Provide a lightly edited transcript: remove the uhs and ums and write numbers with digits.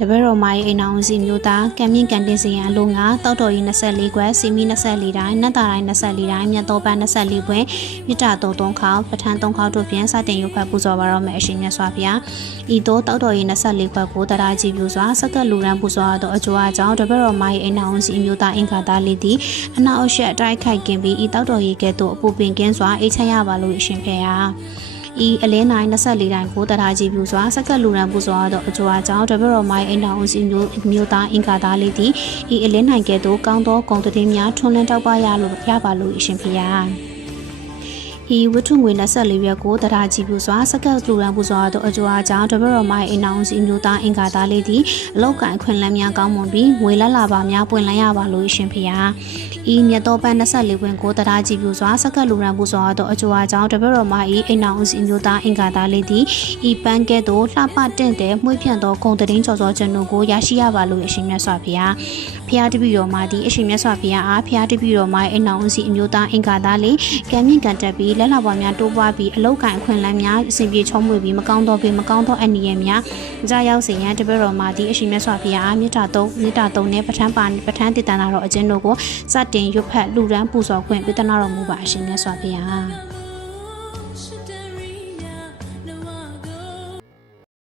တပည့်တော်မ၏အိမ်အောင်စီမျိုးသားကံမြင့်ကန်တင်စီရန်အလိုငါတောက်တော်ကြီး24ခွက်စီမီ24တိုင်းနတ်တာတိုင်း24တိုင်းမြတ်တော်ပန်း24ပွင့်မြစ်တာ3ခေါက်ပထန်း3ခေါက်တို့ဖြင့်စတင်ရုပ်ဖတ်ပူဇော်ပါတော့မယ်အရှင်မြတ်စွာဘုရားဤသို့တောက်တော်ကြီး24ခွက်ကိုတရားကြည်ပြုစွာစက္ကလူရန်ပူဇော်သောအကျိုးအကြောင်းတပည့်တော်မ၏အိမ်အောင်စီမျိုးသားအင်္ဂါသားလေးသည်အနာအရှက်အတိုက်ခိုက်ကင်ပြီးဤတောက်တော်ကြီးကဲ့သို့အပူပင်ကင်းစွာအိတ်ချက်ရပါလို့အရှင်ဖေဟာဤအလင်းနိုင်24တိုင်းကိုတရားကြည်ပြုစွာစက္ကလူရန်ပူဇော်သောအကျိုးအကြောင်းတပည့်တော်မိုင်းအိမ်တော်စီမျိုးသားအင်္ဂါသားလေးသည်ဤအလင်းနိုင်ကဲ့သို့ကောင်းသောဂုဏ်သတင်းများထွန်းလင်းတောက်ပရလို့ရပါလို့အရှင်ဖေဟာဤဝတ္ထုငွေ24ရက်ကိုတရားကြည်ပြုစွာစက္ကလူရန်ပူဇော်သောအကျိုးအကြောင်းတပည့်တော်မိုင်းအိမ်တော်စီမျိုးသားအင်္ဂါသားလေးသည်အလောက်ကန်ခွင်လန်းများကောင်းမွန်ပြီးငွေလက်လာပါများပွင့်လန်းရပါလို့အရှင်ဖေဟာဤမြတ်တော်ပန်း24ပွင့်ကိုတရားကြည်ပြုစွာစက္ကလူရန်ပူဇော်သောအကျိုးအကြောင်းတပည့်တော်မ၏အိမ်တော်စီမျိုးသားအင်္ဂါသားလေးသည်ဤပန်းကဲ့သို့လှပတင့်တဲ့မှွေးဖြန့်သောဂုဏ်သတင်းကြော်ကျွန်တို့ကိုရရှိရပါလို့အရှင်မြတ်စွာဘုရားဖျားတပည့်တော်မသည်အရှင်မြတ်စွာဘုရားအားဖျားတပည့်တော်မ၏အိမ်တော်စီအမျိုးသားအင်္ဂါသားလေးကံမြင့်ကံတက်ပြီးလက်လှပွားများတိုးပွားပြီးအလောက်ကန်အခွင့်အလမ်းများအစဉ်ပြေချုံးမွေပြီးမကောင်းသောဘေးမကောင်းသောအန္တရာယ်များကြားရောက်စေရန်တပည့်တော်မသည်အရှင်မြတ်စွာဘုရားအားမေတ္တာသုံးနဲ့ပဋ္ဌာန်းတည်တနာတော်အကျဉ်းတို့ကိုစတင်ရွတ်ဖတ်လူရန်ပူဇော်ခွင့်ပေးသနာတော်မူပါအရှင်မြတ်စွာဘုရား